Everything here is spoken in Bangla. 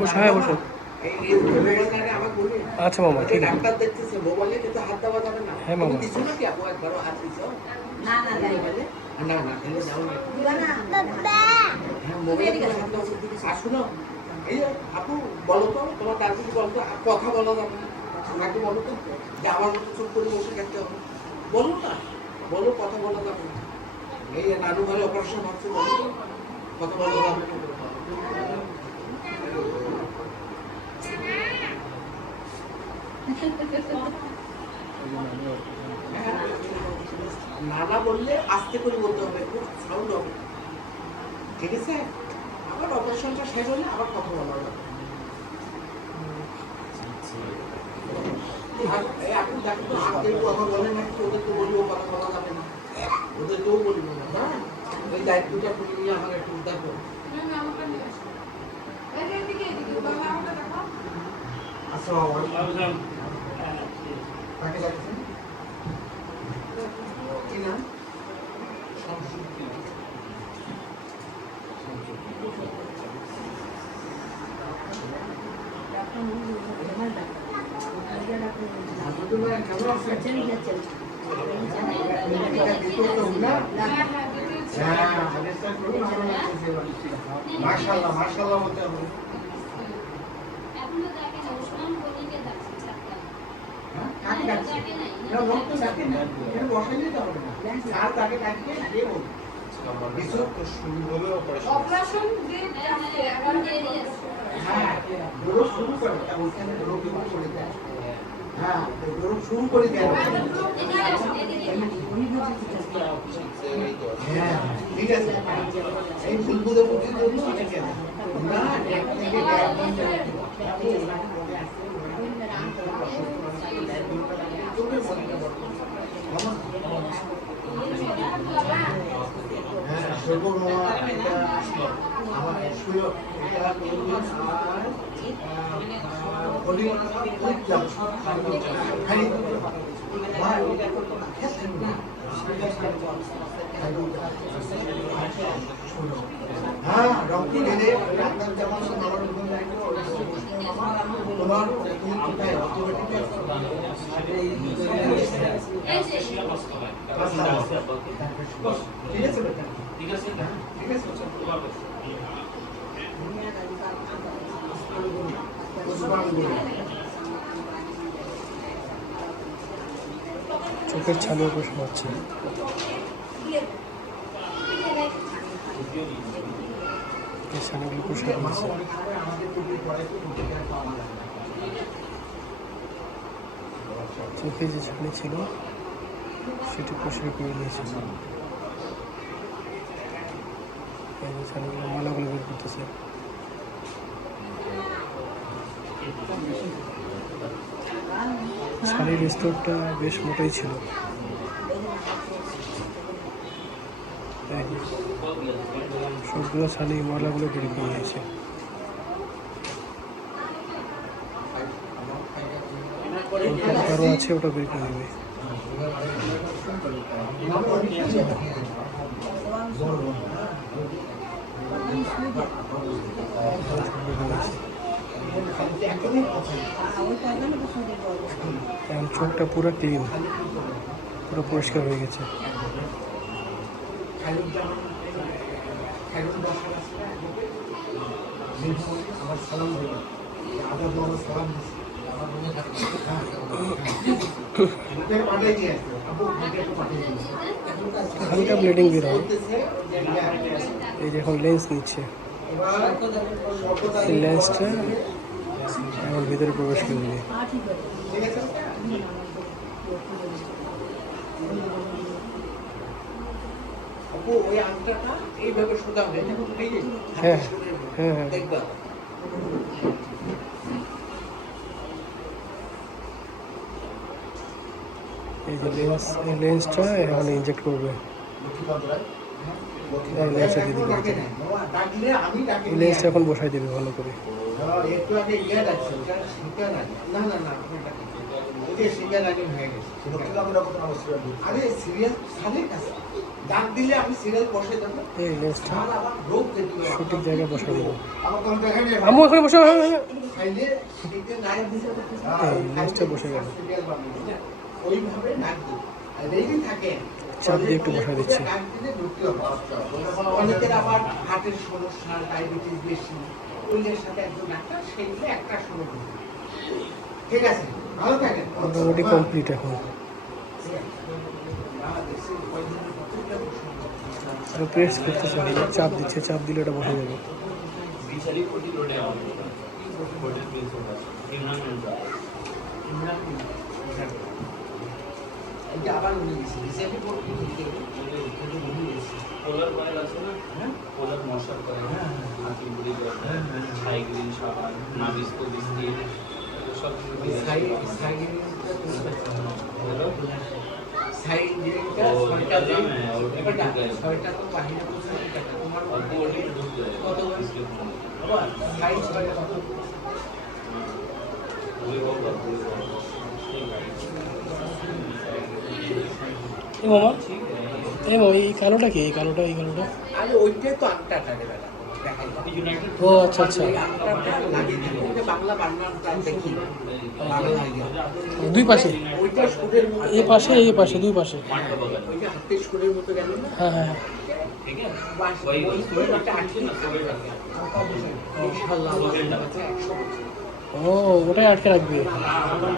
বসো, হ্যাঁ বসো। আচ্ছা মামা, ঠিক আছে। হ্যাঁ মামা। আপু বলো তো, তোমার তার কিছু বলতো, কথা বলা যাবে না, নাকি বলো তো যে আমার মতো চুপ করে বসে থাকতে হবে? বলো না, বলো, কথা বলা যাবে না। এই নানু ঘরে অপারেশন হচ্ছে, বলো তো, কথা বলা যাবে না। নানা বললে আস্তে করে বলতে হবে, খুব সাউন্ড হবে, ঠিক আছে? আবার অপারেশনটা শেষ হলে আবার কথা বলা যাবে। আপনি দেখেন তো, আগে কথা বলে না, ওদেরকে বলবো কথা বলা যাবে না, ওদেরকেও বলবো না, না ওই দায়িত্বটা তুমি নিয়ে আমার একটু উদ্ধার করো। কাকে ডাকছেন? কি নাম? মাশাআল্লাহ, মাশাআল্লাহ বলতে হবে। কাকে ডাকছে? না, লোক তো ডাকে না, এটা বসাই দিতে হবে না, স্যার তাকে ডাকবে, কে বলবে? কিছু তো শুরু হবে অপারেশন যে আছে এখন দেরি আছে। হ্যাঁ, ডোরো শুরু করে, ওখানে ডোরো কি করে দেয়? হ্যাঁ, ডোরো শুরু করে দেয়। হ্যাঁ, ঠিক আছে। এই বুলবুলে বুঝে জন্য ঠিক আছে। না, এক থেকে হ্যাঁ, রক্তি ঢেলে ডাক্তার যেমন তোমার তুমি কোথায় অটোমেটিক ঠিক আছে বেটা, ঠিক আছে, ঠিক আছে, চোখের ছালের উপর শোনাচ্ছে। এই ছানাগুলো পরিষ্কার করেছে। চোখে যে ছানি ছিল সেটি পরিষ্কার করে নিয়েছে। ছানাগুলো মালাগুলো বের করতেছে। ছানির স্তরটা বেশ মোটাই ছিল। সবগুলো ছানি ময়লাগুলো বের করে নিয়েছে। আরও আছে, ওটা বের করে নেবে। এখন চোখটা পুরো ক্লিন, পুরো পরিষ্কার হয়ে গেছে। হালকা ব্লিডিং বের হয়। এই যে এখন লেন্স নিচ্ছে, এই লেন্সটা এখন ভিতরে প্রবেশ করবে। হ্যাঁ হ্যাঁ হ্যাঁ, এই যে লেন্স, এই লেন্সটা এখন ইনজেক্ট করবে। লেন্সটা দিয়ে দিবে, এই লেন্সটা এখন বসাই দেবে ভালো করে। আরে সিরিয়াস দাগ দিলে আমি সিরিয়াল বসে দেবো। এই লেন্সটা আর আবার রোগ যেগুলো সঠিক জায়গায় বসা দিব। আমার কোনো দেখেনি আম্মু ওখানে বসে খাইলে শীতের নাক দিতে এই লেন্সটা বসে গেল। ওইভাবে নাক দিই আর রেডি থাকে। চাপ দিয়ে একটু বসা দিচ্ছি। নাক দিলে ঢুকতে হবে। অনেকের আবার হার্টের সমস্যা, ডায়াবেটিস বেশি, ওইদের সাথে একজন ডাক্তার সেইগুলো একটা সময় করবে। ঠিক আছে, ভালো থাকেন। মোটামুটি কমপ্লিট এখন। প্রেস করতেছে, চাপ দিচ্ছে, চাপ দিলে এটা বসে যাবে। এটা আবার উনি গেছে রিসেন্টলি করতে কিন্তু উনি গেছে পোলার কয়েল আছে না? হ্যাঁ পোলার মশার কয়েল, হ্যাঁ, হাতি মুড়ি কয়েল, সাইগ্রিন সাবান, নাবিস্কো বিস্কিট, সব কিছু দিয়ে আছে। হ্যালো? ছয়টা তো বাহিরে বসে তোমার অল্প ওটি ঢুকতে হয়। কত বিস্কিট মনে হয়। আবার সাইড ছয়টা কত ওই বাবা, ওই বাবা। এই মামা, এই মামা, এই কালোটা কি? এই কালোটা, এই কালোটা? আরে ওইটাই তো আটটা টাকা বেলা দেখাই ইউনাইটেড ও আচ্ছা আচ্ছা, এই আটটা লাগিয়ে দিলে ওইটা বাংলা বাংলাটা দেখি ভালো লাগে দুই পাশে, ওইটা সুরের মতো এই পাশে, এই পাশে, দুই পাশে। মাঠটা বাগান। ওইটা হাতের সুরের মতো গেল না হ্যাঁ হ্যাঁ হ্যাঁ। ঠিক আছে? বাস ওই ওই ওইটা আটকে না সবাই রাখে। ইনশাআল্লাহ আমার কাছে 100 ও, ওটাই আটকে রাখবে। আমার